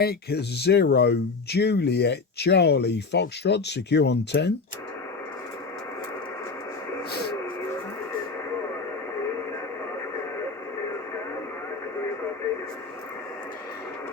Mike 0 Juliet Charlie Foxtrot, secure on 10.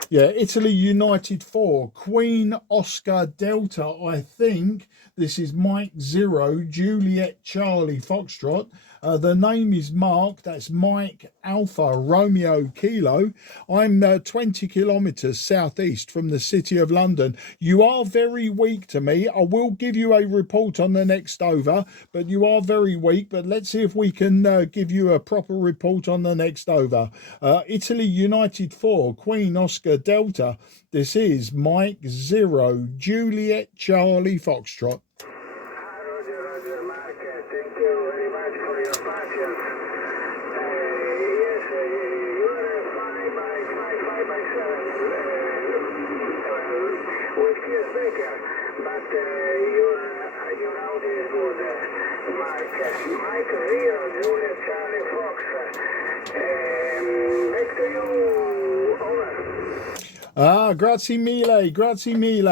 Yeah, Italy United 4, Queen Oscar Delta, I think. This is Mike 0, Juliet Charlie Foxtrot. The name is Mark, that's Mike Alpha Romeo Kilo. I'm 20 kilometres southeast from the City of London. You are very weak to me. I will give you a report on the next over, but you are very weak. But let's see if we can give you a proper report on the next over. Italy United 4, Queen Oscar Delta. This is Mike 0, Juliet Charlie Foxtrot. Roger, Mark. Thank you very much for your patience. Yes, you are 5 by 7 with Kiss Baker, but your audio is good, Mark. Mike 0, Juliet Charlie Fox. Back to you, over. Grazie mille.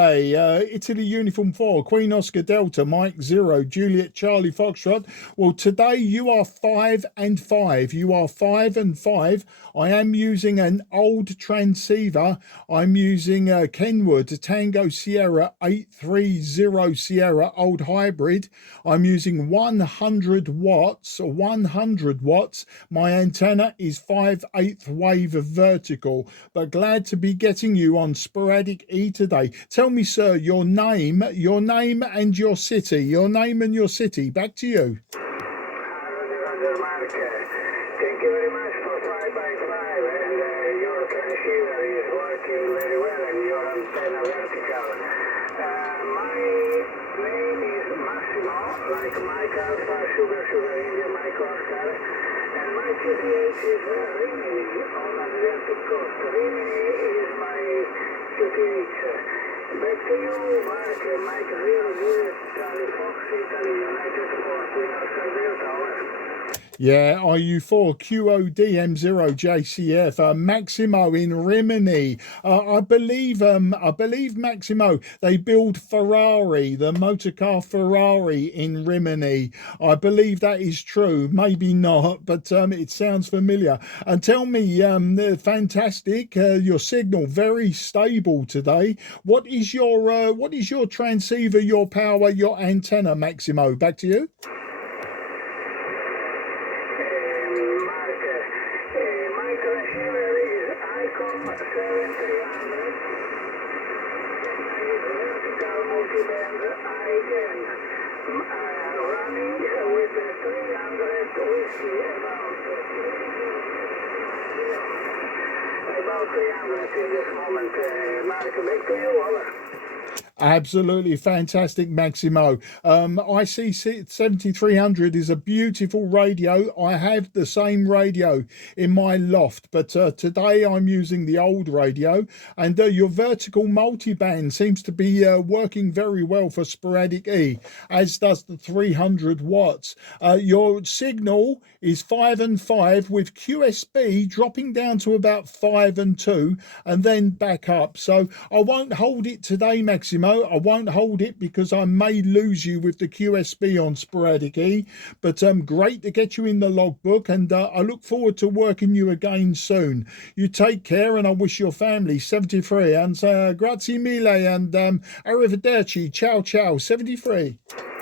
Italy Uniform 4, Queen Oscar Delta, Mike 0, Juliet Charlie Foxtrot. Well, today you are 5 and 5. You are 5 and 5. I am using an old transceiver. I'm using Kenwood Tango Sierra 830 Sierra old hybrid. I'm using 100 watts. My antenna is 5/8 wave vertical, but glad to be getting you on Sporadic E today. Tell me, sir, your name and your city. Your name and your city. Back to you. Roger, Mark. Thank you very much for 5 by 5, and your transceiver is working very well, and your antenna vertical. My name is Massimo, like Mike Alpha, Sugar, India, Mike Oscar, and my QTH is Rimini on Adriatic Coast. Rimini is my QTH. Back to you, Mark. Mike 0, Juliet Charlie Fox, Italy United 4, Queen Oscar Delta, over. Yeah, RU4 QODM0 JCF, Maximo in Rimini. I believe Maximo, they build Ferrari, the motor car Ferrari in Rimini. I believe that is true. Maybe not, but it sounds familiar. And tell me, fantastic, your signal very stable today. What is your transceiver, your power, your antenna, Maximo? Back to you. Running with 300 whiskey, about 300 in this moment. Mark, back to you, over. Absolutely fantastic, Maximo. IC 7300 is a beautiful radio. I have the same radio in my loft, but today I'm using the old radio, and your vertical multiband seems to be working very well for Sporadic E, as does the 300 watts. Your signal is 5 and 5 with QSB dropping down to about 5 and 2 and then back up. So I won't hold it today, Maximo. I won't hold it because I may lose you with the QSB on Sporadic E, but great to get you in the logbook, and I look forward to working you again soon. You take care, and I wish your family 73 and grazie mille and arrivederci, ciao ciao, 73. Roger.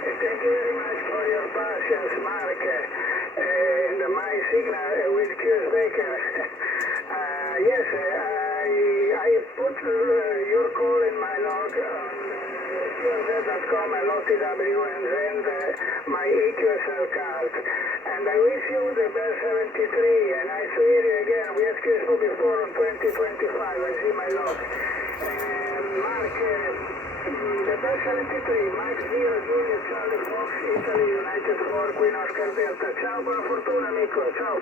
Thank you very much for your patience, Mark. And my signal with Kiss Baker. Yes, I put your call in my log on QZ.com, LOTW, and then my EQSL card. And I wish you the best 73, and I swear again, we have kissed you before on 2025, I see my log. And Mark, the best 73, Mike 0, Juliet Charlie Fox, Italy United 4, Queen Oscar Delta. Ciao, buona fortuna, amico, ciao.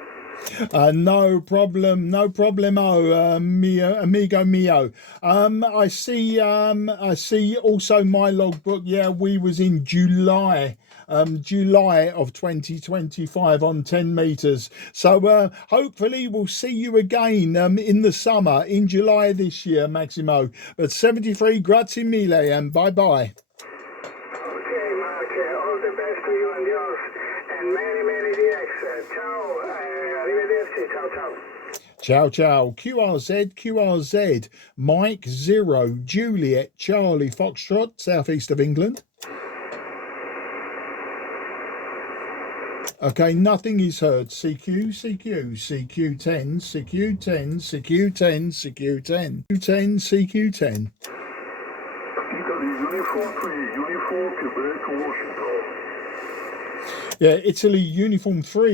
No problemo, amigo mio. I see also my logbook. Yeah, we was in July July of 2025 on 10 meters. So hopefully we'll see you again in the summer in July this year, Maximo. But 73, grazie mille, and bye bye. Okay, Mark, all the best to you and yours, and many DX. Ciao, arrivederci, ciao, ciao. Ciao, ciao. QRZ, Mike 0, Juliet, Charlie, Foxtrot, southeast of England. Okay, nothing is heard. CQ, CQ10, CQ10, CQ10, CQ10, CQ10, CQ10. Italy, Uniform 3, Uniform Quebec, Washington. Yeah, Italy, Uniform 3,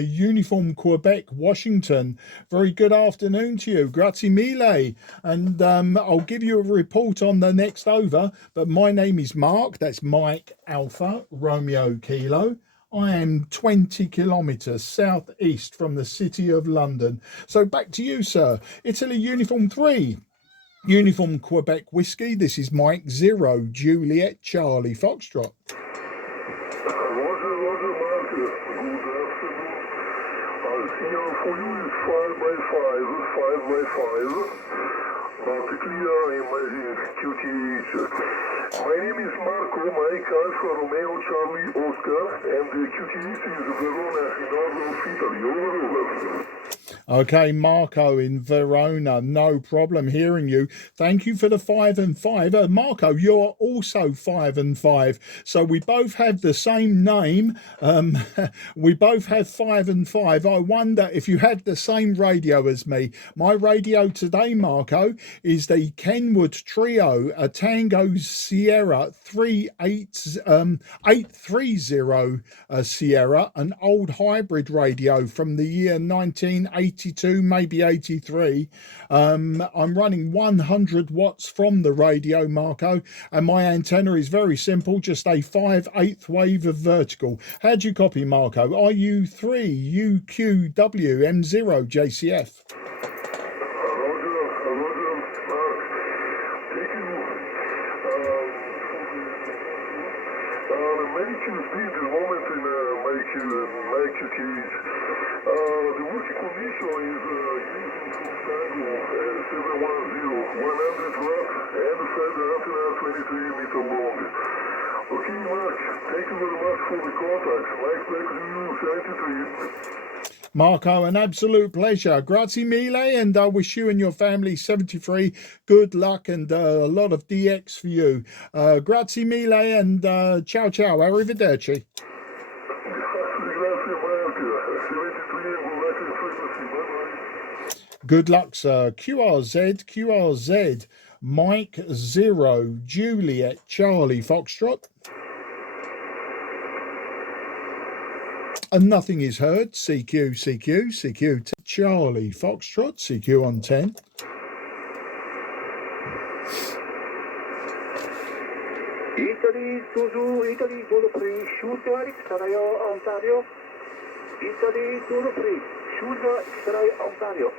Uniform Quebec, Washington. Very good afternoon to you. Grazie mille. And I'll give you a report on the next over. But my name is Mark. That's Mike Alpha, Romeo Kilo. I am 20 kilometres southeast from the city of London. So back to you, sir. Italy, Uniform 3. Uniform Quebec Whiskey. This is Mike 0, Juliet, Charlie, Foxtrot. Roger, Mark. Good afternoon. Signal for you is 5x5. Clear, imagine QTH. My name is Marco, Mike Alpha Romeo Charlie Oscar, and the QTH is Verona in north of Italy. Over. Okay, Marco in Verona, no problem hearing you. Thank you for the 5 and 5. Marco, you're also 5 and 5. So we both have the same name. We both have 5 and 5. I wonder if you had the same radio as me. My radio today, Marco, is the Kenwood Trio, a Tango Sierra 830 Sierra, an old hybrid radio from the year 1982, maybe 83. I'm running 100 watts from the radio, Marco, and my antenna is very simple, just a 5/8 wave of vertical. How do you copy, Marco? RU3 UQW M0 JCF. The working condition is using from Tango 710, 100 watts, and feather antenna 23 meter long. Okay, Mark, thank you very much for the contact. Mike back to you, 73. Marco, an absolute pleasure. Grazie mille, and I wish you and your family 73 good luck and a lot of DX for you. Grazie mille and ciao ciao, arrivederci. Good luck, sir. QRZ, Mike 0, Juliet, Charlie, Foxtrot. And nothing is heard. CQ, Charlie, Foxtrot, CQ on 10. Italy, Zulu 3, Sugar, X-Ray, Ontario. Italy, Zulu 3, Sugar, X-Ray, Ontario.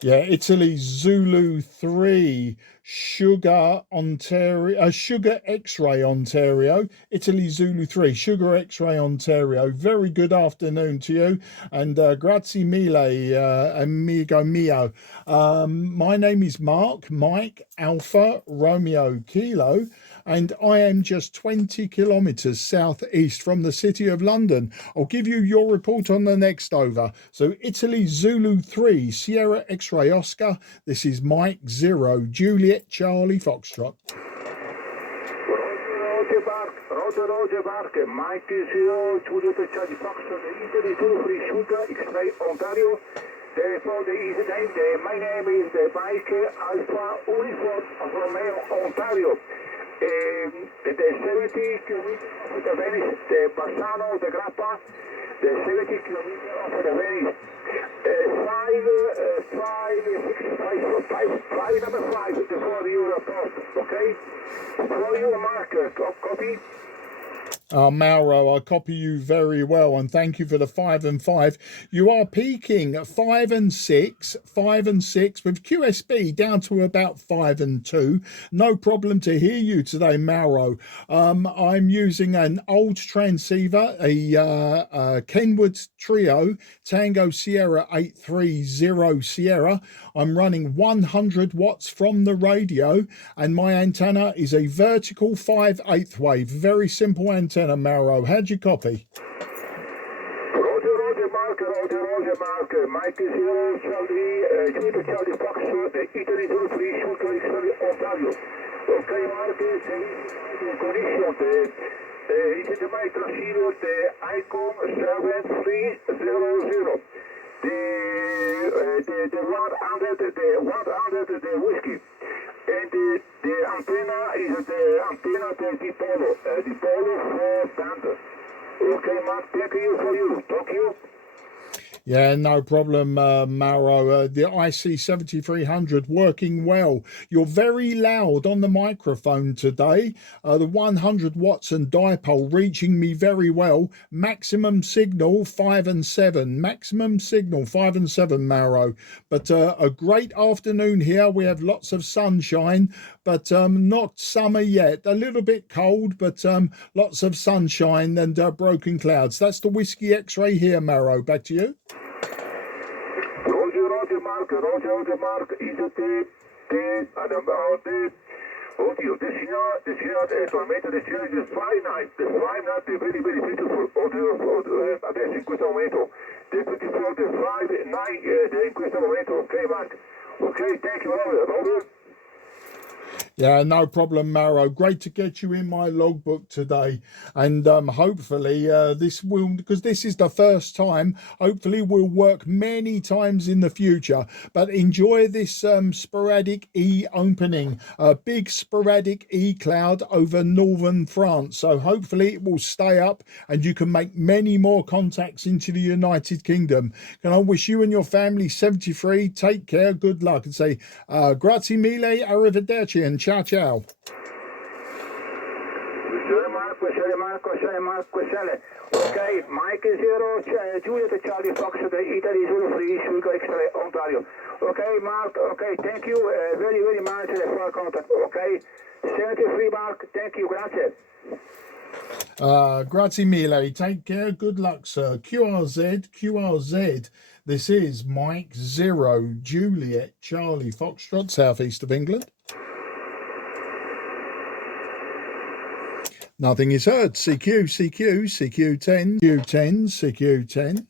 Yeah, Italy, Zulu 3, Sugar, Ontario, Sugar X-Ray, Ontario. Italy, Zulu 3, Sugar X-Ray, Ontario. Very good afternoon to you, and grazie mille, amigo mio. My name is Mark, Mike, Alpha, Romeo, Kilo, and I am just 20 kilometres southeast from the city of London. I'll give you your report on the next over. So Italy, Zulu 3, Sierra X-Ray Oscar. This is Mike 0, Juliet, Charlie, Foxtrot. Roger, Mark, Mike 0, Juliet, Charlie, Foxtrot, Italy, Zulu 3, Sugar, X-Ray, Ontario. For the easy name, my name is Mike Alpha Uniform Romeo, Ontario. The 70 kilometers of the Venice, the Bassano, the Grappa, the 70 kilometers of the Venice, 5 number 5 before you report, okay? For you, Mark, copy? Mauro, I copy you very well, and thank you for the 5 and 5. You are peaking at 5 and 6, 5 and 6, with QSB down to about 5 and 2. No problem to hear you today, Mauro. I'm using an old transceiver, a Kenwood Trio Tango Sierra 830 Sierra. I'm running 100 watts from the radio, and my antenna is a vertical 5/8 wave. Very simple antenna. Mauro, how'd you copy? Roger, Mark, Mike 0, Charlie, Juliet Charlie Fox, Italy 03, Shulka, Ontario. Okay, Mark, condition, is it my transceiver, the Icon 7300. The 100, the whiskey. And the antenna is the antenna, the Dipolo 4 band. Okay, Mark, thank you for you. Thank you. Yeah, no problem, Mauro. The IC7300 working well. You're very loud on the microphone today. The 100 watts and dipole reaching me very well. Maximum signal 5 and 7. Maximum signal 5 and 7, Mauro. But a great afternoon here. We have lots of sunshine, but not summer yet. A little bit cold, but lots of sunshine and broken clouds. That's the Whiskey X-ray here, Mauro. Back to you. Roger, Mark, is it the signal, the tormenta, the signal is finite, very, very beautiful, adesso in questo momento, the 24, the 5, 9, in questo momento, okay, Mark, okay, thank you, Robert. Yeah, no problem, Mauro. Great to get you in my logbook today. And hopefully this will, because this is the first time, hopefully will work many times in the future. But enjoy this sporadic E opening, a big sporadic E cloud over northern France. So hopefully it will stay up and you can make many more contacts into the United Kingdom. Can I wish you and your family 73, take care, good luck, and say grazie mille, arrivederci, and ciao ciao. Okay, Mike 0, Juliet Charlie Fox, the Italy 03, Shulka X-ray, Ontario. Okay, Mark, okay, thank you very, very much for contact. Okay, 73, Mark, thank you, grazie. Grazie mille, take care, good luck, sir. QRZ. This is Mike 0, Juliet Charlie Foxtrot, southeast of England. Nothing is heard. CQ10, CQ10.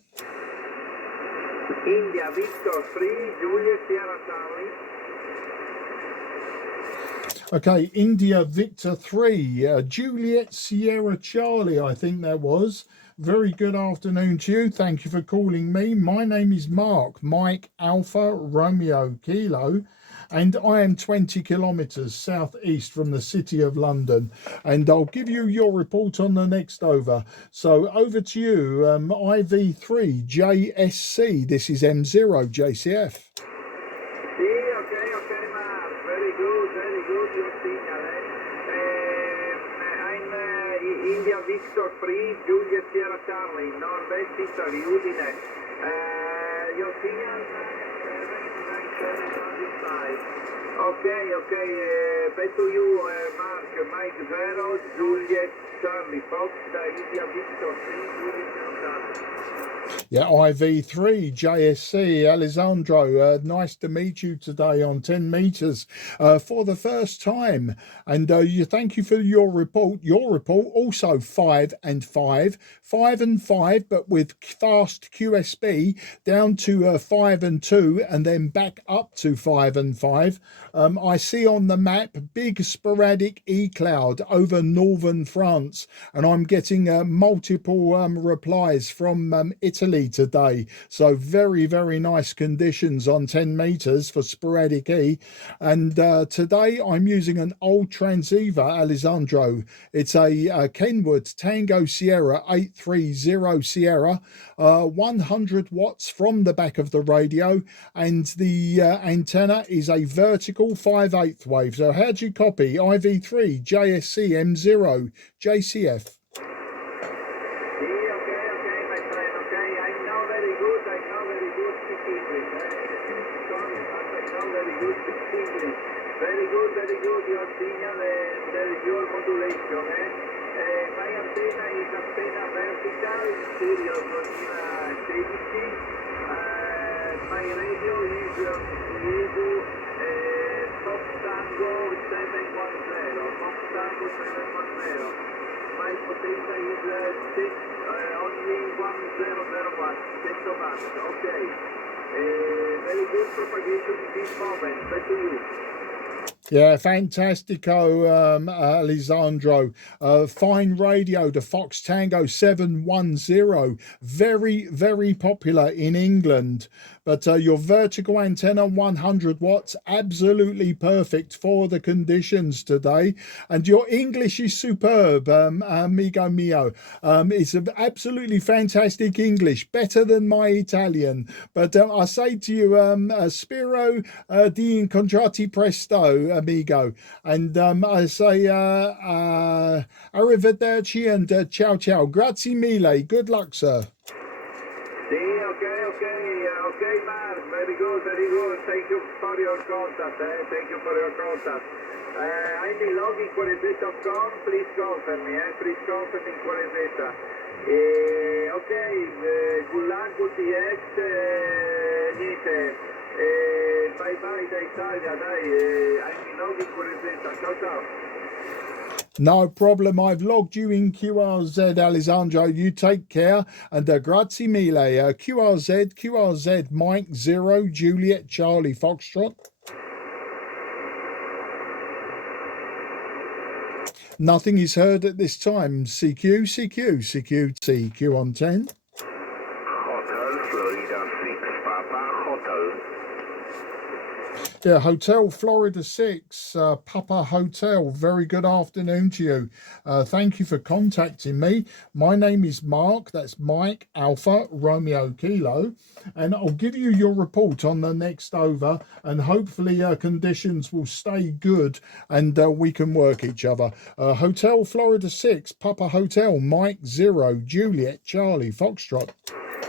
India Victor 3, Juliet Sierra Charlie. Okay, India Victor 3, Juliet Sierra Charlie, I think that was. Very good afternoon to you. Thank you for calling me. My name is Mark, Mike Alpha Romeo Kilo, and I am 20 kilometres southeast from the city of London. And I'll give you your report on the next over. So over to you, IV3 JSC. This is M0 JCF. Okay, Mark. Very good, your signal. I'm India Victor 3, Juliet Sierra Charlie, Northwest Italy, Udine. Your signal Okay, back to you, Mark, Mike 0, Juliet Charlie Fox, India Victor 3, Juliet Sierra Charlie. Yeah, IV3 JSC Alessandro, nice to meet you today on 10 meters for the first time, and thank you for your report. Your report also 5 and 5, 5 and 5, but with fast QSB down to 5 and 2, and then back up to 5 and 5. I see on the map big sporadic E cloud over northern France, and I'm getting multiple replies from Italy today. So very, very nice conditions on 10 meters for sporadic E. And today I'm using an old transceiver, Alessandro. It's a Kenwood Tango Sierra 830 Sierra, 100 watts from the back of the radio, and the antenna is a vertical 5/8 wave. So how do you copy? IV3 JSC M0 JCF. very good English. Very good, your signal and very good modulation, my antenna is antenna vertical, stereo non in stability. My radio is Diego Fox Tango 710, Fox Tango 710. My potential is 6, only 1001, 100 watts, okay. Very good propagation in this moment, back to you. Yeah, fantastico, Alessandro. Fine radio, the Fox Tango 710. Very, very popular in England. But your vertical antenna, 100 watts, absolutely perfect for the conditions today. And your English is superb, amigo mio. It's absolutely fantastic English, better than my Italian. But I say to you, Spiro di incontrati presto, amigo. And I say arrivederci and ciao ciao. Grazie mille. Good luck, sir. Okay, Mark. Very good. Thank you for your contact. Thank you for your contact. I'm in login QRP.com. Please confirm me. Please confirm in QRP. Okay, good luck, good TX. Niente. Bye bye da Italia, dai. I'm in login QRP. Ciao ciao. No problem. I've logged you in QRZ, Alessandro. You take care. And grazie mille. QRZ, Mike 0, Juliet, Charlie, Foxtrot. Nothing is heard at this time. CQ on 10. Hotel Florida 6, Papa Hotel. Yeah, Hotel Florida 6, Papa Hotel. Very good afternoon to you. Thank you for contacting me. My name is Mark. That's Mike Alpha Romeo Kilo. And I'll give you your report on the next over. And hopefully conditions will stay good and we can work each other. Hotel Florida 6, Papa Hotel, Mike 0, Juliet, Charlie, Foxtrot.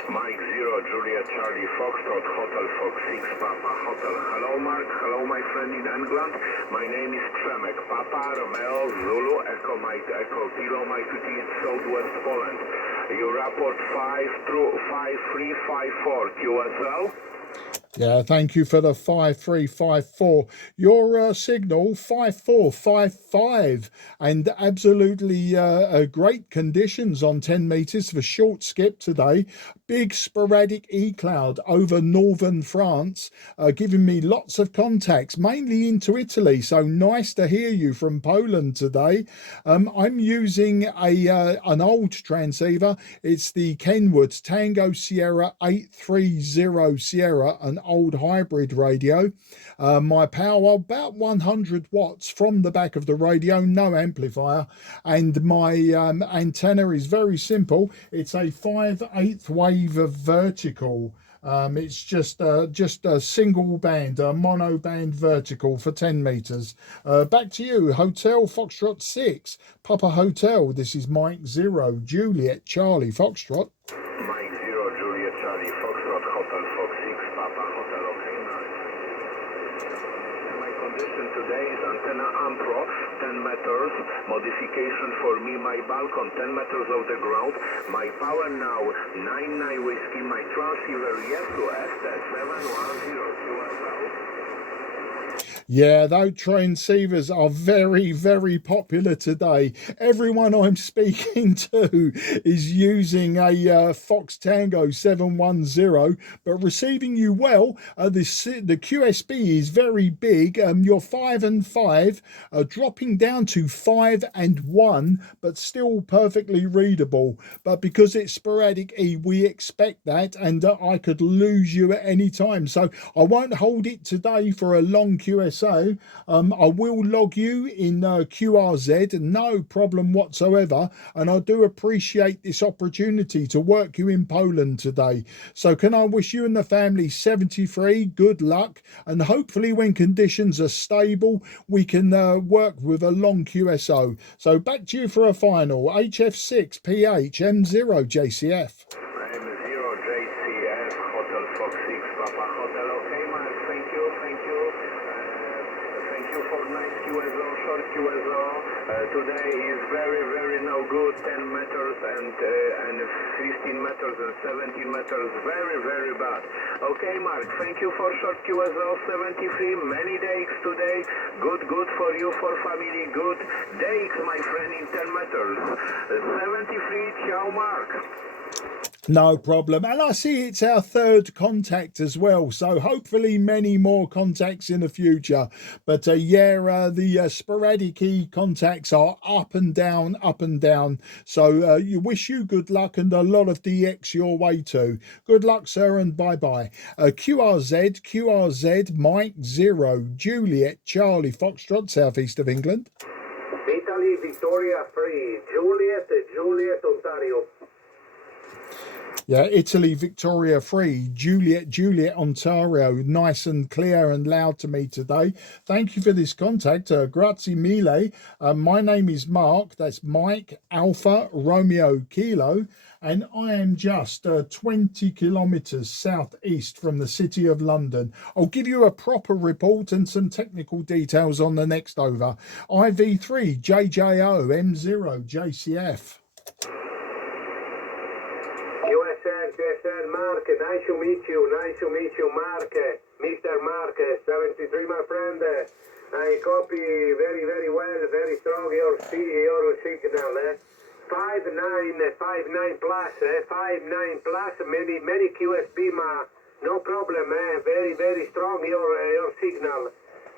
Mike 0, Juliet, Charlie, Foxtrot, Hotel Fox 6, Papa Hotel. Hello, Mark. Hello, my friend in England. My name is Przemek. Papa, Romeo, Zulu, Echo, Mike, Echo, Kilo, Mike 58, Southwest Poland. You report 5354 QSL. Yeah, thank you for the 5354. Your signal 5455 and absolutely great conditions on 10 meters for short skip today. Big sporadic E-cloud over northern France, giving me lots of contacts, mainly into Italy. So nice to hear you from Poland today. I'm using an old transceiver. It's the Kenwood Tango Sierra 830 Sierra, an old hybrid radio. My power about 100 watts from the back of the radio, no amplifier, and my antenna is very simple. It's a 5/8 wave of vertical. It's just a single band, a mono band vertical for 10 meters. Back to you, Hotel Foxtrot 6, Papa Hotel. This is Mike 0, Juliet, Charlie, Foxtrot. Mike 0, Juliet, Charlie, Foxtrot, Hotel Fox 6, Papa Hotel, okay, nice. My condition today is antenna Ampro, 10 meters, modification for me, my balcon, 10 meters off the ground, my power now, 99 whiskey, my transceiver, yes to ST 710 QSL. Yeah, those transceivers are very, very popular today. Everyone I'm speaking to is using a Fox Tango 710, but receiving you well. The QSB is very big. You're 5 and 5, dropping down to 5 and 1, but still perfectly readable. But because it's sporadic E, we expect that, and I could lose you at any time. So I won't hold it today for a long QSO. I will log you in QRZ, no problem whatsoever, and I do appreciate this opportunity to work you in Poland today. So can I wish you and the family 73 good luck, and hopefully when conditions are stable we can work with a long QSO. So back to you for a final. HF6 PH M0 JCF. M0 JCF, Hotel Fox 6, Papa Hotel, okay, Mark, thank you. for nice QSO, short QSO. Today is very, very no good, 10 meters and 15 meters and 17 meters, very, very bad. Okay, Mark, thank you for short QSO 73, many days today, good for you, for family, good days, my friend, in 10 meters. 73, ciao, Mark. No problem. And I see it's our third contact as well. So hopefully many more contacts in the future. But the sporadic E contacts are up and down, up and down. So you wish you good luck and a lot of DX your way too. Good luck, sir, and bye-bye. QRZ, Mike 0, Juliet, Charlie, Foxtrot, southeast of England. Italy, Victoria, free. Juliet, Ontario. Yeah, Italy, Victoria free, Juliet, Ontario, nice and clear and loud to me today. Thank you for this contact, grazie mille. My name is Mark, that's Mike, Alpha, Romeo, Kilo, and I am just 20 kilometres southeast from the city of London. I'll give you a proper report and some technical details on the next over. IV3, JJO, M0, JCF. QSL, Mark, nice to meet you, Mark, Mr. Mark, 73, my friend. I copy very, very well, very strong your signal. 59 plus, 59 plus, many QSP, no problem, very, very strong your signal.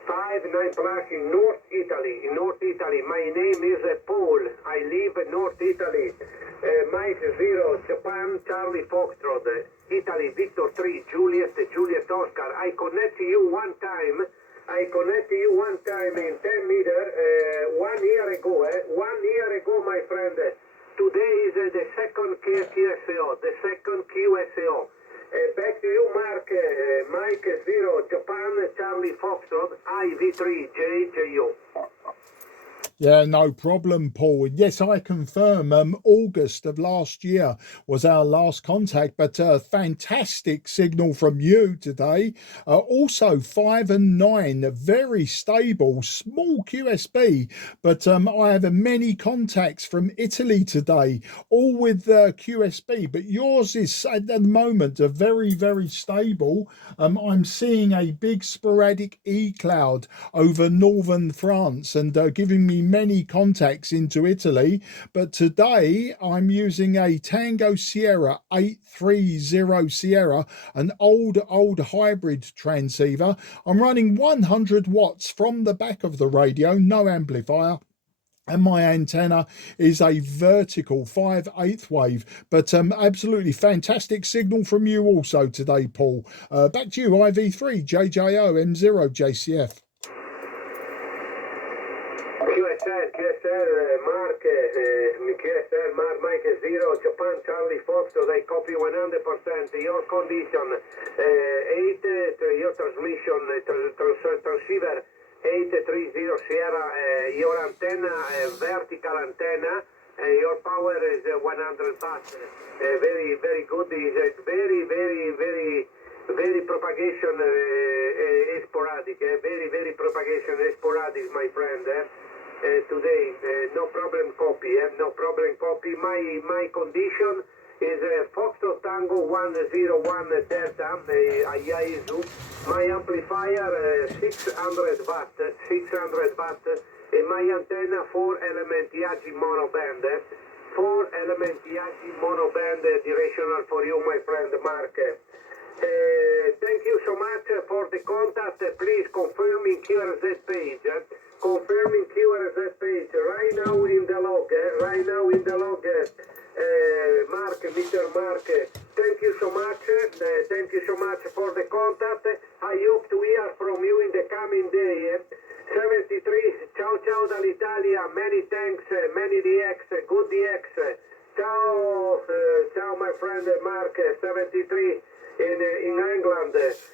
59 plus in North Italy. My name is Paul. I live in North Italy. Mike 0, Japan, Charlie Foxtrot, Italy, Victor 3, Juliet Oscar. I connect you one time in 10 meter, 1 year ago, my friend. Today is the second QSO. Back to you, Mark. Mike 0, Japan, Charlie Foxtrot, IV3, JJO. Yeah, no problem, Paul. Yes, I confirm. August of last year was our last contact, but fantastic signal from you today. Also, 5 and 9, very stable, small QSB, but I have many contacts from Italy today, all with QSB, but yours is at the moment a very, very stable. I'm seeing a big sporadic E cloud over northern France and giving me many contacts into Italy, but today I'm using a Tango Sierra 830 Sierra, an old hybrid transceiver. I'm running 100 watts from the back of the radio, no amplifier. And my antenna is a vertical 5/8 wave, but absolutely fantastic signal from you also today, Paul. Back to you, IV3, JJO, M0, JCF. QSL, Mark, Mike 0, Japan, Charlie Foxtrot, I copy 100%. Your condition, 8, your transmission, transceiver, 830 Sierra, your antenna, vertical antenna, your power is 100 watts. Very, very good. Is very propagation sporadic. Very, very propagation sporadic, my friend. Today, no problem copy. No problem copy. My condition is Foxtrot Tango 101 Delta, IAISU. My amplifier 600 watt, and my antenna 4-element Yagi monoband. 4-element Yagi monoband directional for you, my friend Mark. Thank you so much for the contact. Please confirming QRZ page. Confirming QRZ page right now in the log. Mark, Mr. Mark, thank you so much. Thank you so much for the contact. I hope to hear from you in the coming day. 73, ciao dall'Italia. Many thanks, many DX, good DX. Ciao, my friend Mark, 73 in England. This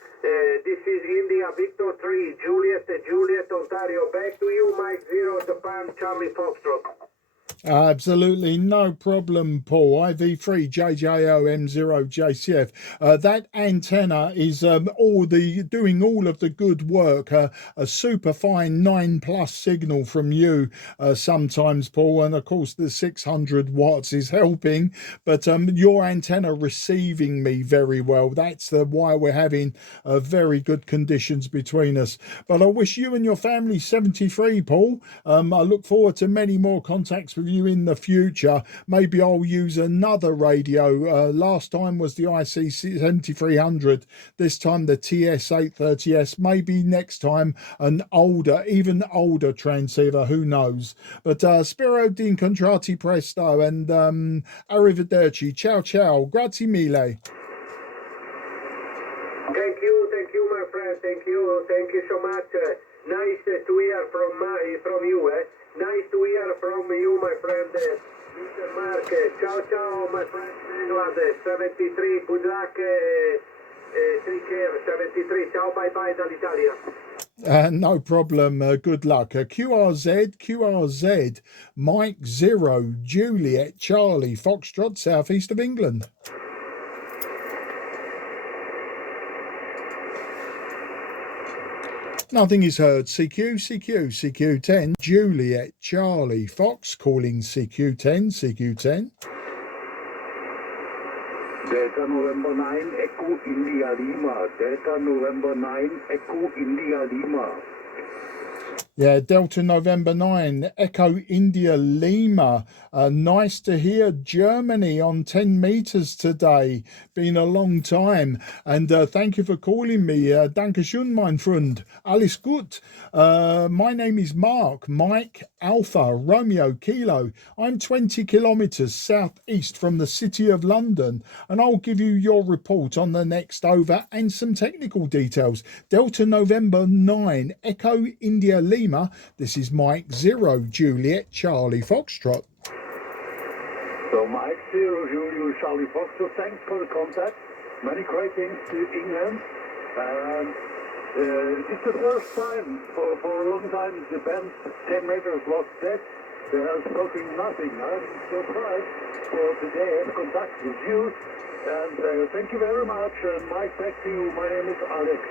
is India, Victor 3, Juliet, Ontario. Back to you, Mike 0, Japan, Charlie Foxtrot. Absolutely no problem, Paul. IV3 JJO M0 JCF. That antenna is doing all of the good work. A super fine 9+ signal from you sometimes, Paul, and of course the 600 watts is helping. But your antenna receiving me very well. That's why we're having very good conditions between us. But I wish you and your family 73, Paul. I look forward to many more contacts with you in the future. Maybe I'll use another radio. Last time was the IC7300, this time the TS830S, maybe next time an older, even older transceiver, who knows. But spero d'incontrarti presto, and arrivederci, ciao ciao, grazie mille. Thank you, my friend. Thank you so much. Nice to hear from you. Nice to hear from you, my friend. Mr. Mark. Ciao, ciao, my friend. England 73. Good luck. Take care. 73. Ciao, bye bye dall'Italia. No problem. Good luck. QRZ, Mike 0, Juliet, Charlie, Foxtrot, southeast of England. Nothing is heard. CQ10, Juliet, Charlie, Fox calling CQ10. Delta November 9, Echo India Lima. Delta November 9, Echo India Lima. Yeah, Delta November 9, Echo India Lima. Nice to hear Germany on 10 meters today. Been a long time. And thank you for calling me. Dankeschön, mein Freund. Alles gut. My name is Mark, Mike Alpha, Romeo Kilo. I'm 20 kilometers southeast from the city of London, and I'll give you your report on the next over and some technical details. Delta November 9, Echo India Lima. This is Mike 0, Juliet, Charlie, Foxtrot. So Mike 0, Juliet, Charlie, Foxtrot, thanks for the contact. Many great things to England. And it's the first time for a long time the band 10 meters was dead. They have spoken nothing. I'm surprised for today I have contact with you. And thank you very much. And Mike, back to you. My name is Alex.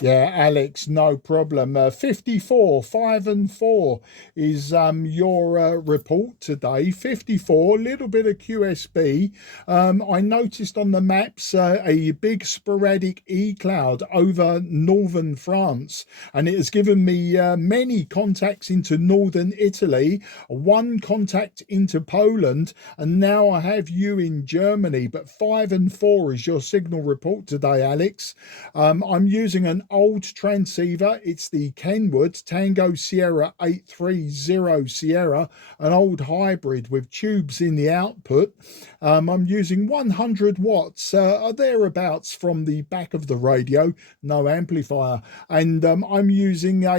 Yeah, Alex, no problem. 54, 5 and 4 is your report today. 54, little bit of QSB. I noticed on the maps a big sporadic E-cloud over northern France, and it has given me many contacts into northern Italy, one contact into Poland, and now I have you in Germany. But 5 and 4 is your signal report today, Alex. I'm using an old transceiver. It's the Kenwood Tango Sierra 830 Sierra, an old hybrid with tubes in the output. I'm using 100 watts thereabouts from the back of the radio, no amplifier, and I'm using a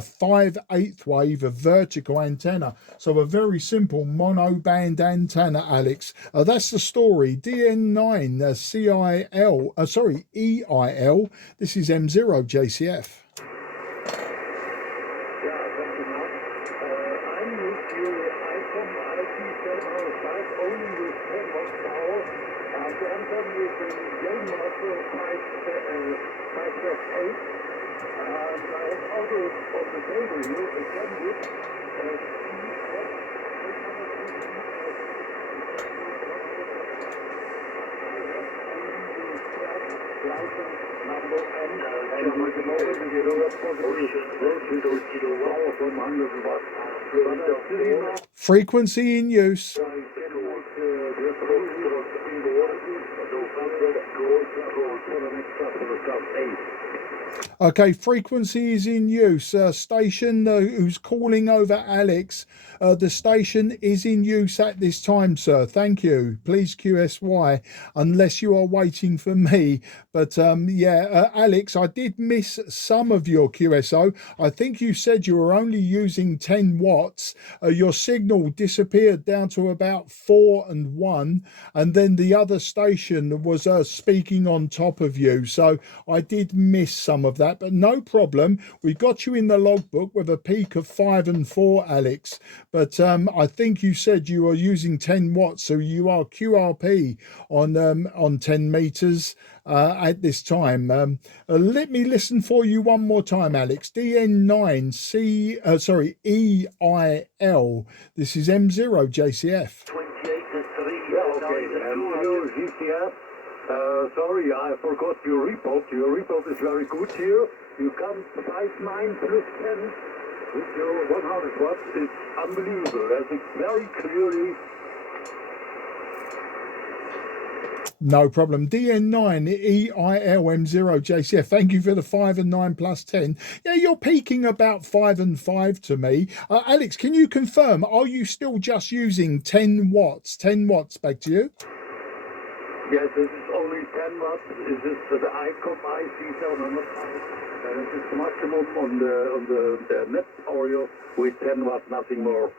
5/8 wave of vertical antenna, so a very simple mono band antenna, Alex. That's the story. DN9 EIL. This is M0 JCF. Frequency in use. Okay, frequency is in use. Station who's calling over Alex. The station is in use at this time, sir. Thank you. Please QSY, unless you are waiting for me. But Alex, I did miss some of your QSO. I think you said you were only using 10 watts. Your signal disappeared down to about 4 and 1, and then the other station was speaking on top of you. So I did miss miss some of that, but no problem. We got you in the logbook with a peak of 5 and 4, Alex. But I think you said you are using 10 watts, so you are QRP on 10 meters at this time. Let me listen for you one more time, Alex. DN9 EIL. This is M0 JCF. 28 to 3. Yeah, okay. Here, GCF. Sorry, I forgot your report. Your report is very good here. You come 5.9 plus 10 with your 100 watts. It's unbelievable. That's very clearly. No problem. DN9 EIL M0 JCF. Thank you for the 5 and 9 plus 10. Yeah, you're peaking about 5 and 5 to me. Alex, can you confirm, are you still just using 10 watts? 10 watts, back to you. Yes, this is only 10 watts. This is the ICOM IC705. This is the maximum on the net audio with 10 watts, nothing more.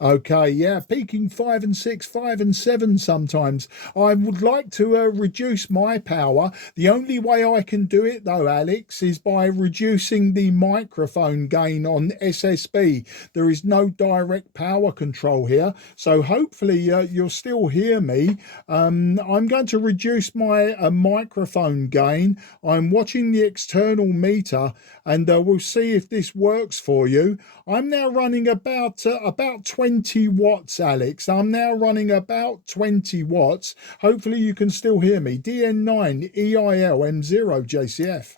Okay, yeah, peaking 5 and 6, 5 and 7 sometimes. I would like to reduce my power. The only way I can do it though, Alex, is by reducing the microphone gain on SSB. There is no direct power control here, so hopefully you'll still hear me. I'm going to reduce my microphone gain. I'm watching the external meter, and we'll see if this works for you. I'm now running about 20 watts, Alex. I'm now running about 20 watts. Hopefully you can still hear me. DN9 EIL M0 JCF.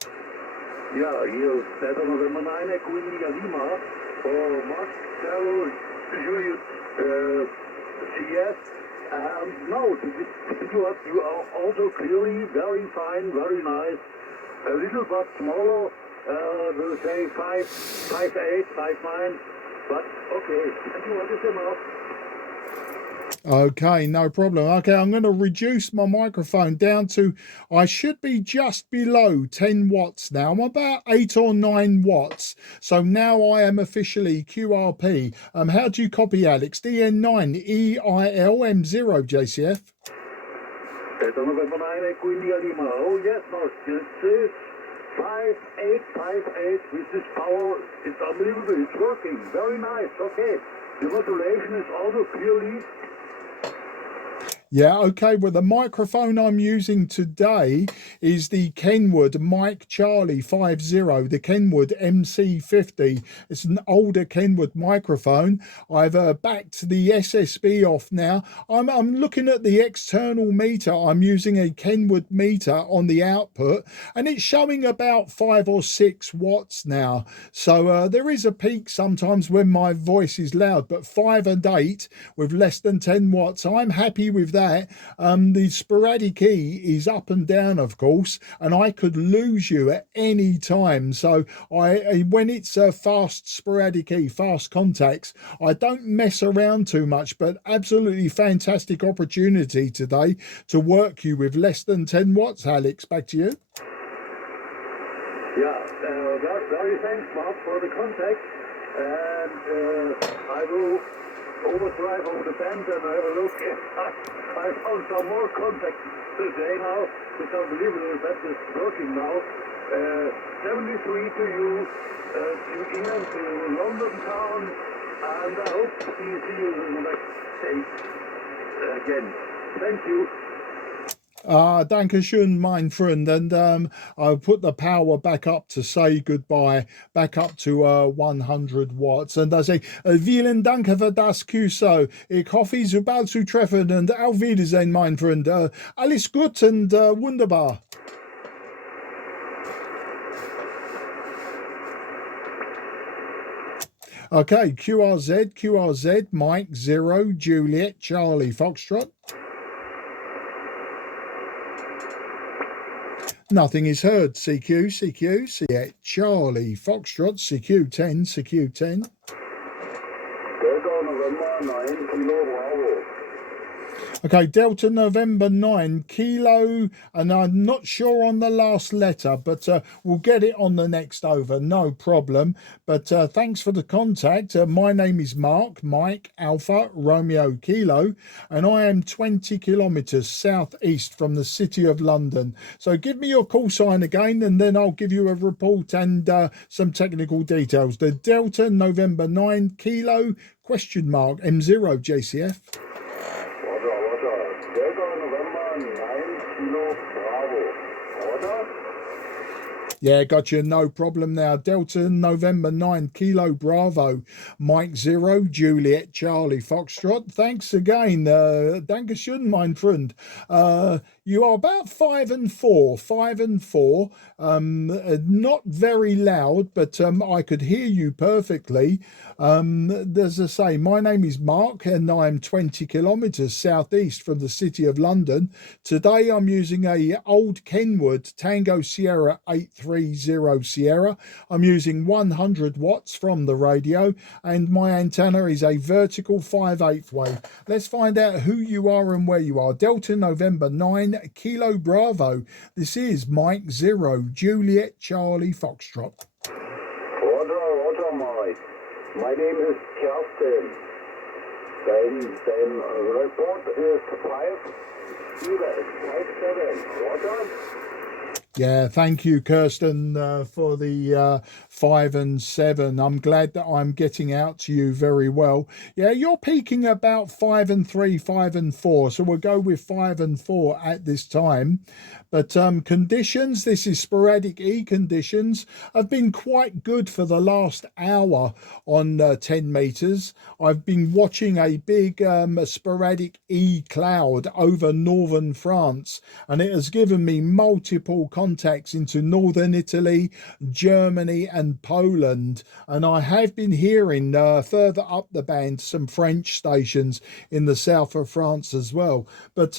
Yeah, here, Delta November 9, Equindia Lima, for Mark Carol Julius CS. No, you are also clearly very fine, very nice. A little bit smaller, we'll say 5.8, 5.9. But okay, thank you. What is enough? Okay, no problem. Okay, I'm going to reduce my microphone down to, I should be just below 10 watts now. I'm about 8 or 9 watts. So now I am officially QRP. How do you copy, Alex? DN9 EIL M0 JCF. Delta November 9, Equindia Lima. Oh yes, no, this is 5.8 with this power. It's unbelievable. It's working. Very nice. Okay. The modulation is also clearly. Yeah, okay. Well, the microphone I'm using today is the Kenwood Mike Charlie 50, the Kenwood MC50. It's an older Kenwood microphone. I've backed the SSB off now. I'm looking at the external meter. I'm using a Kenwood meter on the output, and it's showing about 5 or 6 watts now. So there is a peak sometimes when my voice is loud, but 5 and 8 with less than 10 watts. I'm happy with that. The sporadic E is up and down, of course, and I could lose you at any time. So when it's a fast sporadic E, fast contacts, I don't mess around too much, but absolutely fantastic opportunity today to work you with less than 10 watts. Alex, back to you. Yeah, very thanks, Mark, for the contact. And I will overdrive over the bend and have a look. I found some more contacts today now. It's unbelievable that is working now. 73 to you, to England, to London town, and I hope to see you in the next day again. Thank you. Dankeschön, mein Freund, and I'll put the power back up to say goodbye, back up to 100 watts, and I say, vielen Dank für das QSO. Ich hoffe, Sie bald zu treffen, und auf Wiedersehen, mein Freund. Alles gut und wunderbar. Okay, QRZ, Mike 0, Juliet, Charlie, Foxtrot. Nothing is heard. CQ, Charlie, Foxtrot, CQ10. Delta November 9, Kilo Bravo. Okay, Delta November 9, Kilo, and I'm not sure on the last letter, but we'll get it on the next over, no problem. But thanks for the contact. My name is Mark, Mike, Alpha, Romeo, Kilo, and I am 20 kilometres southeast from the City of London. So give me your call sign again, and then I'll give you a report and some technical details. The Delta November 9, Kilo, question mark, M0, JCF. Delta November 9 Kilo Bravo. Order? Yeah, got you. No problem now. Delta November 9 Kilo Bravo. Mike 0 Juliet Charlie Foxtrot. Thanks again. Dankeschön, mein Freund. You are about 5 and 4. 5 and 4. Not very loud, but I could hear you perfectly. As I say, my name is Mark and I'm 20 kilometres southeast from the City of London. Today I'm using a old Kenwood Tango Sierra 830 Sierra. I'm using 100 watts from the radio and my antenna is a vertical 5/8 way. Let's find out who you are and where you are. Delta November 9 Kilo Bravo. This is Mike 0 Juliet Charlie Foxtrot. Order, Mike. My name is Kerstin. Dein report is 557. Order? Yeah, thank you, Kirsten, for the 5 and 7. I'm glad that I'm getting out to you very well. Yeah, you're peaking about 5 and 3, 5 and 4. So we'll go with 5 and 4 at this time. But conditions, this is sporadic E conditions, have been quite good for the last hour on 10 meters. I've been watching a big sporadic E cloud over northern France, and it has given me multiple contacts into northern Italy, Germany and Poland. And I have been hearing further up the band some French stations in the south of France as well. But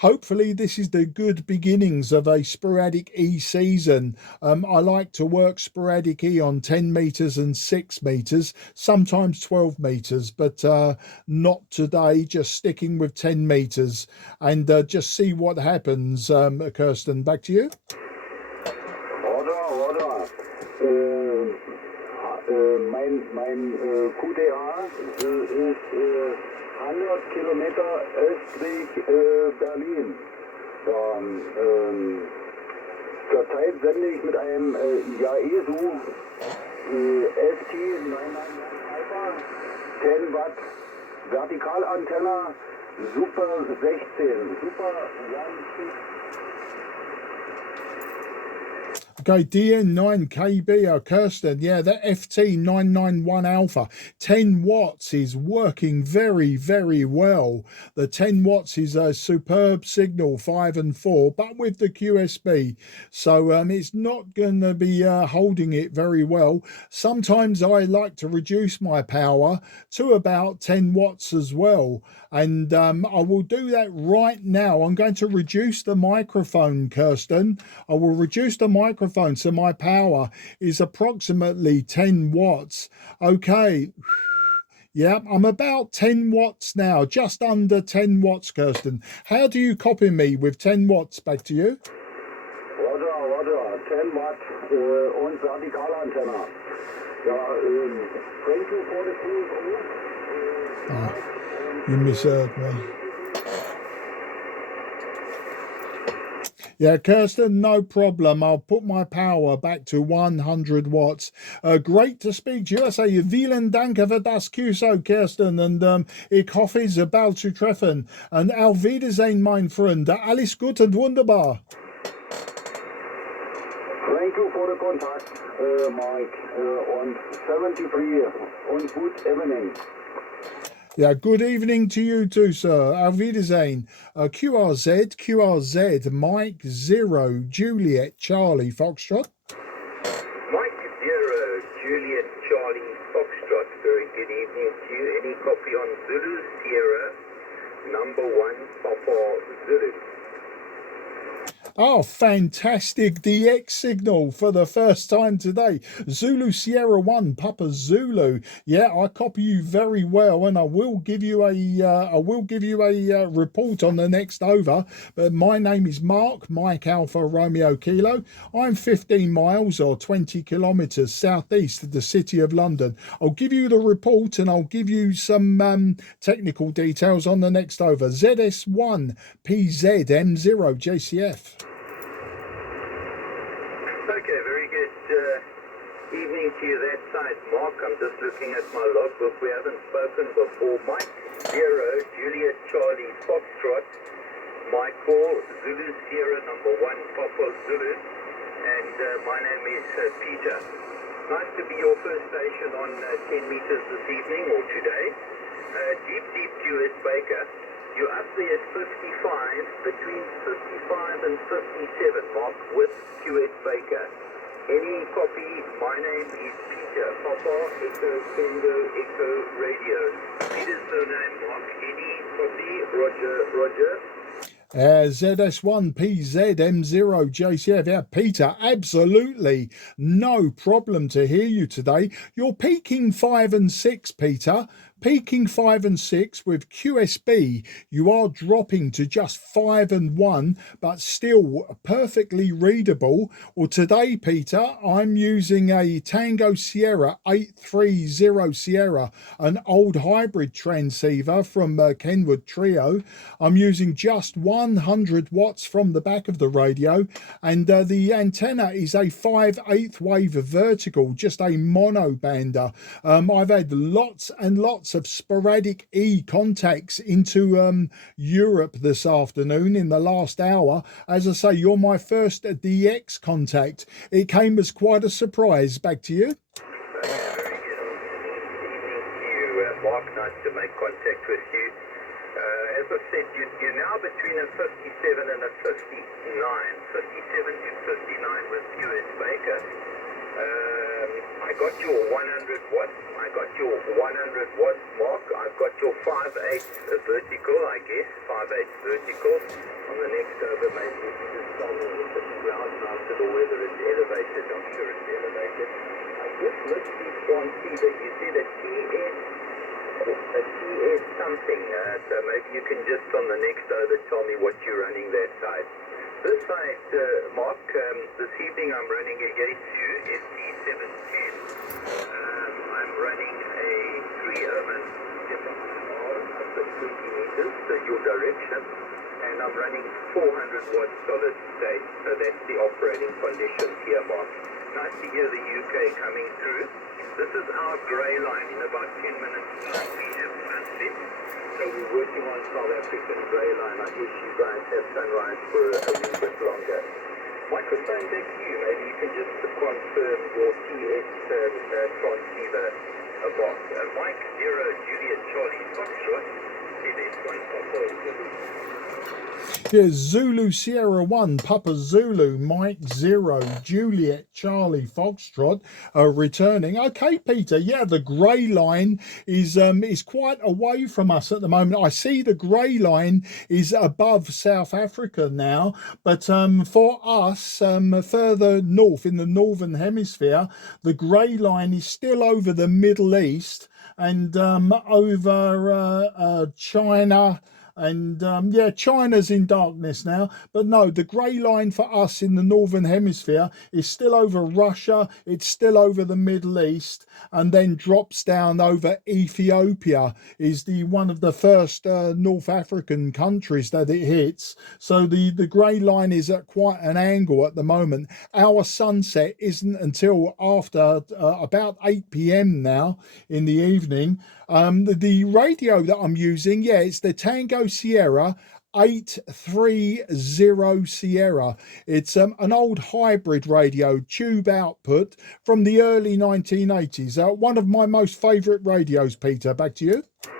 hopefully this is the good beginning of a sporadic E season. I like to work sporadic E on 10 meters and 6 meters, sometimes 12 meters, but not today, just sticking with 10 meters and just see what happens. Kirsten, back to you. Order. Mein QDA ist 100 Kilometer östlich Berlin. Zurzeit sende ich mit einem Yaesu FT999 Alpha 10 Watt Vertikalantenna Super 16 Super 16. Okay, DN9KB, Kirsten, yeah, that FT991 Alpha, 10 watts is working very, very well. The 10 watts is a superb signal, 5 and 4, but with the QSB. So it's not going to be holding it very well. Sometimes I like to reduce my power to about 10 watts as well. And I will do that right now. I'm going to reduce the microphone, Kirsten. I will reduce the microphone so my power is approximately 10 watts. Okay. Yeah, I'm about 10 watts now, just under 10 watts, Kirsten. How do you copy me with 10 watts? Back to you. Order, 10 Watt und Vertikalantenna. Thank you for the clue. You misheard me. Yeah, Kirsten, no problem. I'll put my power back to 100 watts. Great to speak to you. I say vielen Dank für das QSO, Kirsten. Und ich hoffe, es bald zu treffen. Und auf Wiedersehen, mein Freund. Alles gut und wunderbar. Thank you for the contact, Mike. On 73 und good evening. Yeah, good evening to you too, sir. Auf Wiedersehen. QRZ, Mike 0, Juliet, Charlie, Foxtrot. Mike 0, Juliet, Charlie, Foxtrot. Very good evening to you. Any copy on Zulu, Sierra, number 1, Papa Zulu? Oh, fantastic DX signal for the first time today. Zulu Sierra 1, Papa Zulu. Yeah, I copy you very well, and I will give you a report on the next over. But my name is Mark, Mike Alpha Romeo Kilo. I'm 15 miles or 20 kilometers southeast of the city of London. I'll give you the report, and I'll give you some technical details on the next over. ZS1PZ M0 JCF. Okay, very good. Evening to you that side, Mark. I'm just looking at my logbook. We haven't spoken before. Mike 0, Juliet Charlie Foxtrot, Michael Zulu Sierra number 1, Papa Zulu, and my name is Peter. Nice to be your first station on 10 meters this evening or today. Deep QS Baker. You're up there at 55, between 55 and 57, Mark, with QS Baker. Any copy? My name is Peter, Papa, Echo, Tango, Echo, Radio. Peter's surname, Mark. Any copy? Roger. ZS1PZ M0 JCF. Yeah, Peter, absolutely no problem to hear you today. You're peaking 5 and 6, Peter. Peaking 5 and 6 with QSB, you are dropping to just 5 and 1, but still perfectly readable. Well, today, Peter, I'm using a Tango Sierra 830 Sierra, an old hybrid transceiver from Kenwood Trio. I'm using just 100 watts from the back of the radio, and the antenna is a 5/8 wave vertical, just a mono bander. I've had lots and lots of sporadic E contacts into Europe this afternoon in the last hour. As I say, you're my first DX contact. It came as quite a surprise. Back to you. Very good. Evening to you, Mark. Nice to make contact with you. As I said, you're now between a 57 and a 59. 57 to 59 with QS Baker. I got your 100 watts. I got your 100 watts, Mark. I've got your 5/8 vertical, I guess. 5/8 vertical. On the next over, maybe you can just tell me if it's clouds mounted or whether it's elevated. I'm sure it's elevated. I just missed this one feeder. You said a TS something. So maybe you can just on the next over tell me what you're running that side. This side, Mark, this evening I'm running a Yaesu ST710. I'm running a 3-ohm up to 20 meters, so your direction, and I'm running 400 watt solid state, so that's the operating conditions here, Mark. Nice to hear the UK coming through. This is our grey line. In about 10 minutes we have sunset. So we're working on South African grey line. I guess you guys have sunrise for a little bit longer. Microphone back to you. Maybe you can just confirm your TS transceiver box. Mike 0 Juliet Charlie Foxtrot. ZS1 Papa. Here's Zulu Sierra 1, Papa Zulu, Mike 0, Juliet Charlie Foxtrot returning. Okay, Peter, yeah, the grey line is quite away from us at the moment. I see the grey line is above South Africa now, but for us, further north in the northern hemisphere, the grey line is still over the Middle East and over China. And yeah, China's in darkness now, but no, the grey line for us in the northern hemisphere is still over Russia, it's still over the Middle East, and then drops down over Ethiopia, is the one of the first North African countries that it hits. So the grey line is at quite an angle at the moment. Our sunset isn't until after about 8 p.m. now in the evening. The radio that I'm using, yeah, it's the Tango Sierra 830 Sierra. It's an old hybrid radio, tube output from the early 1980s. One of my most favourite radios, Peter. Back to you. My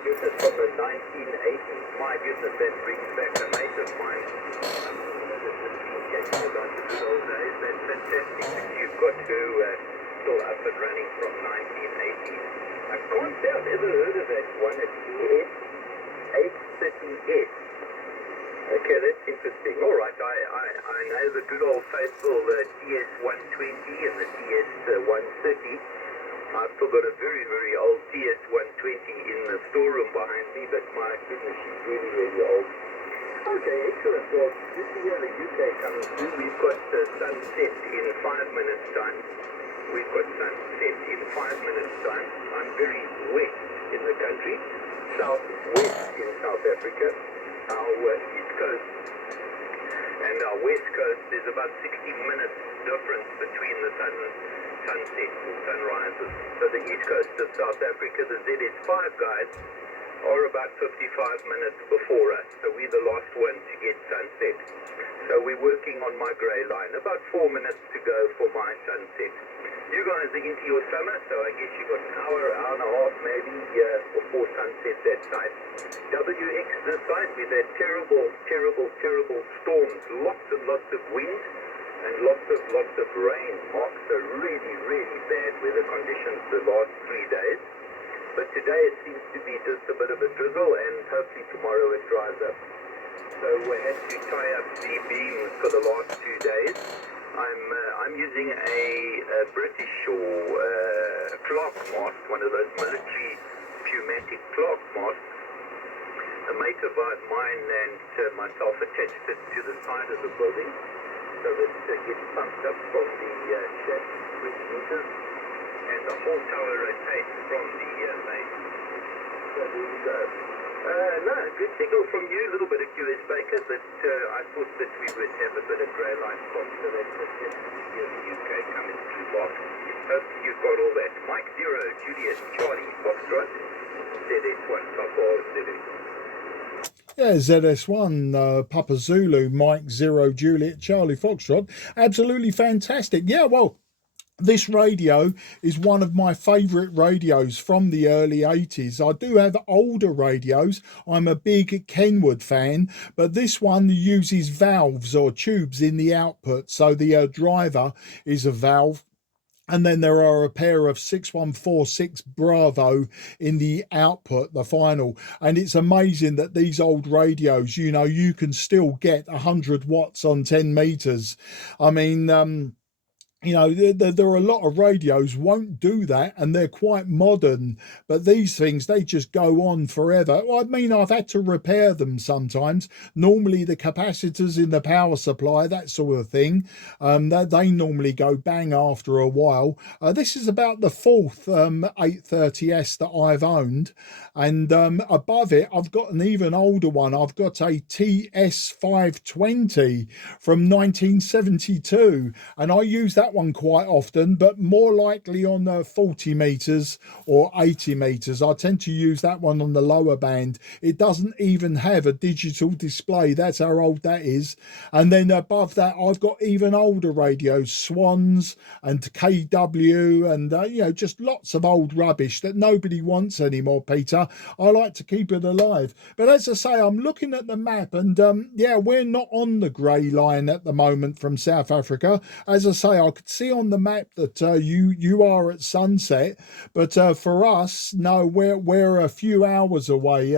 goodness, from the 1980s. My goodness, that brings back a mate of mine. That's fantastic that you've got her still up and running from 1980s. I can't say I've ever heard of that one. It's ES830S. Okay, that's interesting. All right, and the TS130. I've still got a very, very old TS120 in the storeroom behind me, but my goodness, she's really, really old. Okay, excellent. Well, good to hear the UK coming through. We've got sunset in 5 minutes' time. We've got sunset in 5 minutes' time. I'm very west in the country, southwest in South Africa, our east coast. And our west coast is about 60 minutes difference between the sunsets and sunrises. So the east coast of South Africa, the ZS5 guys, are about 55 minutes before us. So we're the last one to get sunset. So we're working on my grey line. About 4 minutes to go for my sunset. You guys are into your summer, so I guess you've got an hour and a half maybe before sunset that side. WX this side, we've had terrible storms. Lots and lots of wind and lots of rain. Marks are really, really bad weather conditions the last 3 days. But today it seems to be just a bit of a drizzle, and hopefully tomorrow it dries up. So we had to tie up the beams for the last 2 days. I'm using a British or clock mast, one of those military pneumatic clock masts. A mate of mine and myself attached it to the side of the building so that it gets pumped up from the shaft switch meters, and the whole tower rotates from the main. So there you go. No, good signal from you, a little bit of QS Baker, that I thought that we would have a bit of grey line spot, so that's definitely the UK coming through box. Hope you've got all that. Mike 0, Juliet, Charlie, Foxtrot, ZS1 Papa Zulu. Yeah, ZS1, Papa Zulu, Mike 0, Juliet, Charlie, Foxtrot. Absolutely fantastic. Yeah, well, this radio is one of my favourite radios from the early 80s. I do have older radios. I'm a big Kenwood fan, but this one uses valves or tubes in the output. So the driver is a valve. And then there are a pair of 6146 Bravo in the output, the final. And it's amazing that these old radios, you know, you can still get 100 watts on 10 meters. I mean, you know, there are a lot of radios won't do that, and they're quite modern, but these things, they just go on forever. I mean, I've had to repair them sometimes. Normally the capacitors in the power supply, that sort of thing, they normally go bang after a while. This is about the fourth 830S that I've owned, and above it I've got an even older one. I've got a TS520 from 1972, and I use that one quite often, but more likely on 40 meters or 80 meters. I tend to use that one on the lower band. It doesn't even have a digital display. That's how old that is. And then above that, I've got even older radios, Swans and KW, and you know, just lots of old rubbish that nobody wants anymore, Peter. I like to keep it alive. But as I say, I'm looking at the map, and yeah, we're not on the grey line at the moment from South Africa. As I say, I could see on the map that you are at sunset, but for us, no, we're a few hours away.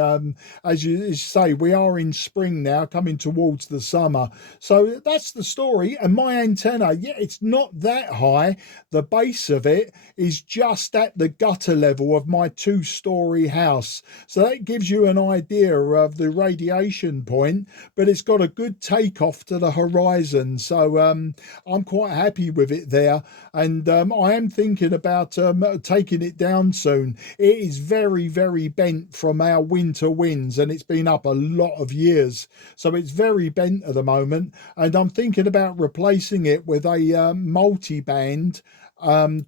As you say, we are in spring now, coming towards the summer. So that's the story. And my antenna, yeah, it's not that high. The base of it is just at the gutter level of my 2-story house. So that gives you an idea of the radiation point, but it's got a good takeoff to the horizon. So I'm quite happy with it there. And I am thinking about taking it down soon. It is very, very bent from our winter winds, and it's been up a lot of years. So it's very bent at the moment. And I'm thinking about replacing it with a multi-band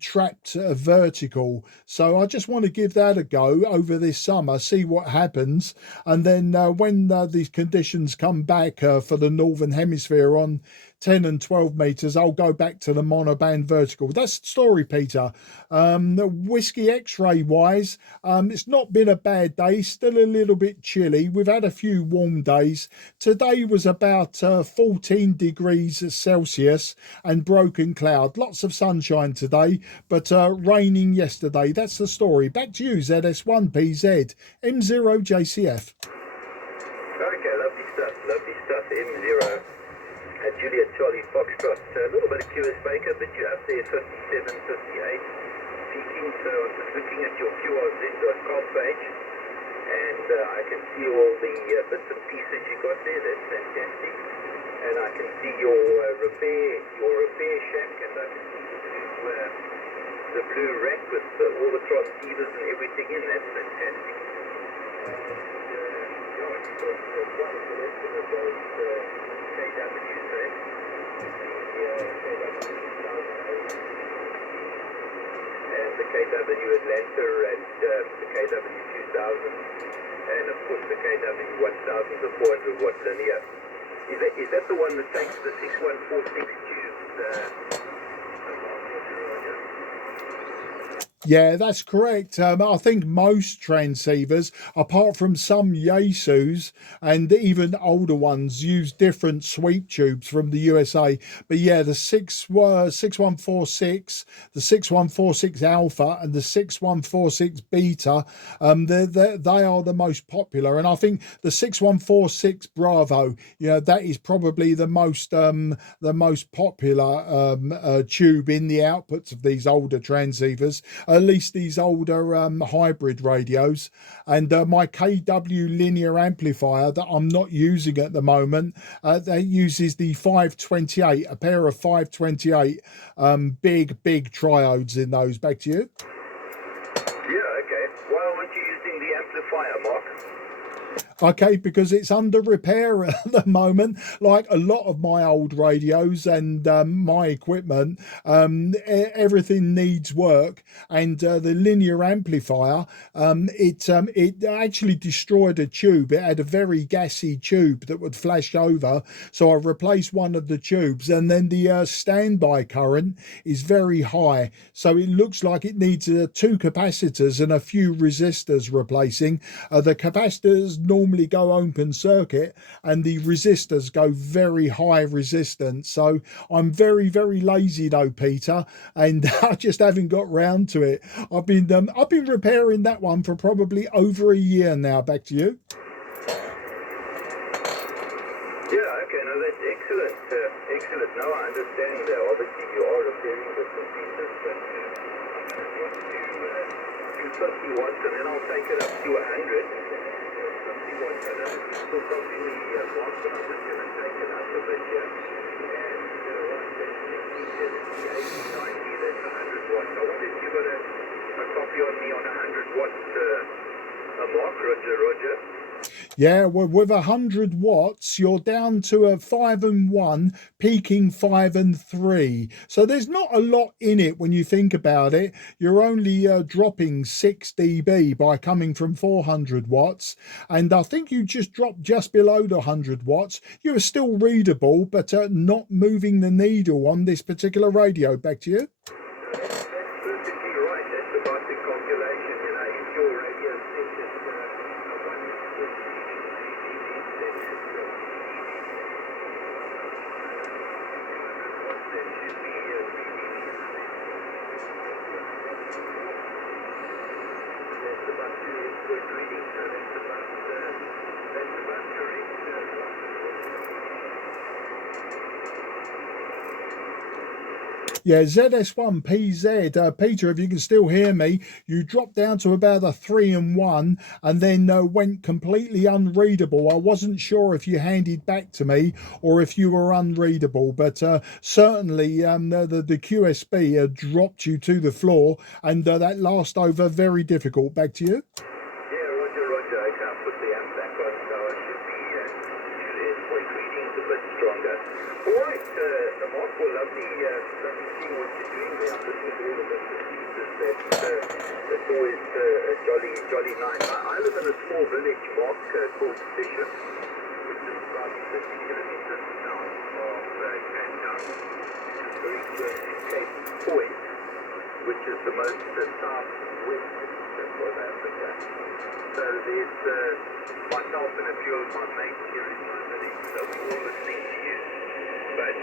trapped vertical. So I just want to give that a go over this summer, see what happens, and then when these conditions come back for the Northern Hemisphere on 10 and 12 meters, I'll go back to the monoband vertical. That's the story, Peter. Whiskey X-ray wise, it's not been a bad day, still a little bit chilly. We've had a few warm days. Today was about 14 degrees Celsius and broken cloud. Lots of sunshine today, but raining yesterday. That's the story. Back to you, ZS1PZ, M0JCF. Okay, lovely stuff, M0. Juliet Charlie Foxtrot. A little bit of QS Baker, but you're up there 57, 58 peaking. So I'm just looking at your QRZ.com page, and I can see all the bits and pieces you got there. That's fantastic. And I can see your repair shack, and I can see the blue rack with all the transceivers and everything in. That's fantastic. You've got quite a selection of those KWs there. The KW Atlanta and the KW2000, and of course the KW1000, the 400 watt linear. Is that the one that takes the 6146 tubes? Yeah, that's correct. I think most transceivers, apart from some Yaesus and even older ones, use different sweep tubes from the USA. But yeah, the 6146, the 6146 Alpha and the 6146 Beta, they are the most popular. And I think the 6146 Bravo, that is probably the most popular tube in the outputs of these older transceivers. At least these older hybrid radios. And my KW linear amplifier that I'm not using at the moment, that uses the 528, a pair of 528 big triodes in those. Back to you. Yeah, okay. Why aren't you using the amplifier, Mark? Okay, because it's under repair at the moment, like a lot of my old radios and my equipment. Everything needs work, and the linear amplifier, it actually destroyed a tube. It had a very gassy tube that would flash over, so I replaced one of the tubes, and then the standby current is very high, so it looks like it needs 2 capacitors and a few resistors replacing. The capacitors normally go open circuit and the resistors go very high resistance. So I'm very lazy though, Peter, and I just haven't got round to it. I've been repairing that one for probably over a year now. Back to you. Yeah, okay, no, that's excellent. Excellent. No, I understand. Obviously you are repairing bits and pieces, but I'm going to do 50 watts and then I'll take it up to 100. So probably Mark, but I'm just going to take it up a bit here. And that's 90, that's 100 watts. I wonder if you've got a copy on me on 100 watts, Mark, Roger. Yeah, well, with 100 watts, you're down to a 5 and 1, peaking 5 and 3. So there's not a lot in it when you think about it. You're only dropping 6 dB by coming from 400 watts. And I think you just dropped just below the 100 watts. You are still readable, but not moving the needle on this particular radio. Back to you. That's perfectly right. That's about the calculation. If your radio set at 160 Yeah, ZS1PZ, Peter, if you can still hear me, you dropped down to about a 3 and 1 and then went completely unreadable. I wasn't sure if you handed back to me or if you were unreadable, but certainly the QSB dropped you to the floor, and that last over very difficult. Back to you. Yeah, Roger. I can't put the amp back on, so I should be point readings a bit stronger. All right, Mark, well, lovely seeing what you're doing there. I'm listening to all the bits and pieces. That's always jolly nice. I live in a small village, Mark, called Bishop, which is about 50 kilometers south of Cape Town, which is very close to Cape Point, which is the most southwest of South Africa. So there's myself and a few of my mates here in my village, so we're all listening to you. But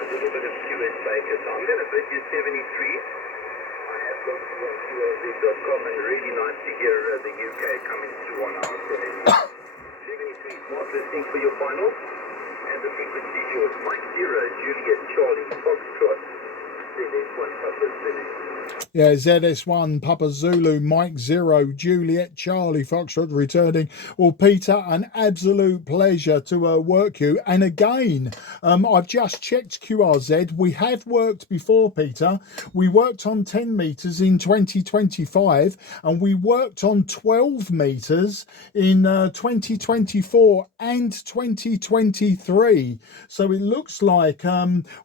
a little bit of QS Baker. So I'm going to bid you 73. I have gone through on QRZ.com, and really nice to hear the UK coming through on our 73. Mark, listening for your final. And the frequency is yours. Mike 0, Juliet, Charlie, Foxtrot, ZS1 Papa Zulu. Yeah, ZS1 Papa Zulu, Mike 0, Juliet, Charlie, Foxtrot returning. Well, Peter, an absolute pleasure to work you. And again, I've just checked QRZ. We have worked before, Peter. We worked on 10 meters in 2025, and we worked on 12 meters in 2024 and 2023. So it looks like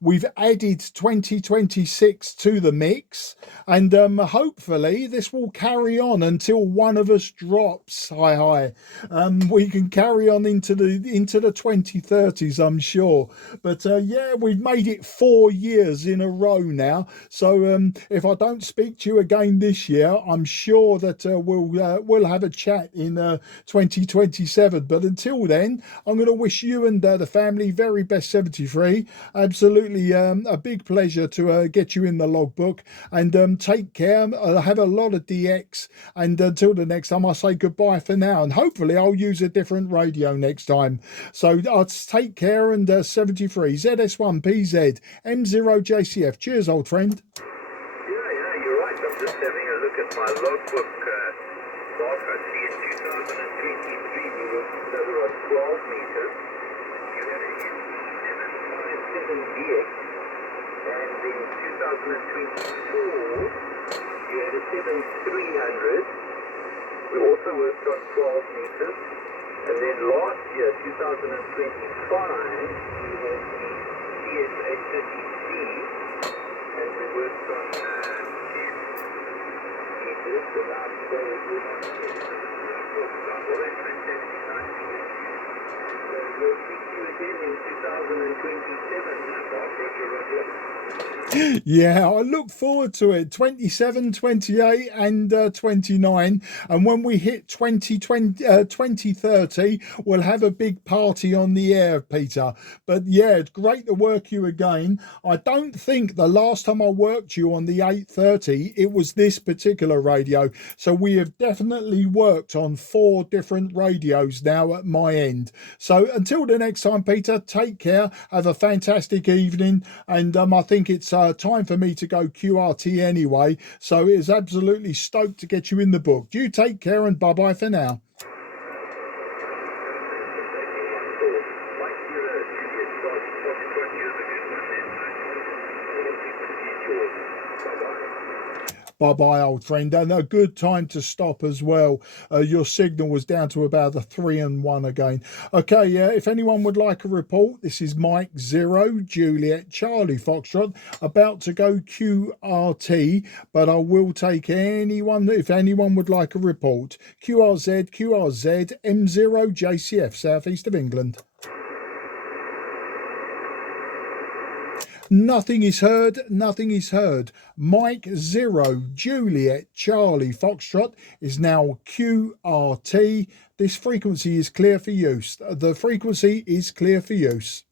we've added 2026 to the mix. And hopefully this will carry on until one of us drops. We can carry on into the 2030s, I'm sure. But yeah, we've made it 4 years in a row now. So if I don't speak to you again this year, I'm sure that we'll have a chat in 2027. But until then, I'm going to wish you and the family very best 73. Absolutely a big pleasure to get you in the logbook. And take care. Have a lot of DX. And until the next time, I say goodbye for now. And hopefully I'll use a different radio next time. So I'll take care. And 73 ZS1PZ M0JCF. Cheers, old friend. Yeah, you're right. I'm just having a look at my logbook. Mark, I see in 2023 we were together on 12 meters. You had a ZS1PZ and in 2024 you had a 7300. We also worked on 12 meters, and then last year 2025 we had the CS830C, and we worked on 10 meters without well, that's fantastic. Nice to hear. So we'll speak to you again in 2027, Roger. Yeah, I look forward to it. 27, 28 and 29. And when we hit 2030, we'll have a big party on the air, Peter. But yeah, it's great to work you again. I don't think the last time I worked you on the 830, it was this particular radio. So we have definitely worked on 4 different radios now at my end. So until the next time, Peter, take care. Have a fantastic evening. And I think it's time for me to go QRT anyway, so it's absolutely stoked to get you in the book. You take care and bye-bye for now. Bye-bye, old friend. And a good time to stop as well. Your signal was down to about a 3 and 1 again. Okay, yeah, if anyone would like a report, this is Mike 0, Juliet, Charlie, Foxtrot, about to go QRT, but I will take anyone, if anyone would like a report. QRZ, M0, JCF, southeast of England. Nothing is heard, nothing is heard. Mike 0, Juliet, Charlie, Foxtrot is now QRT. This frequency is clear for use. The frequency is clear for use.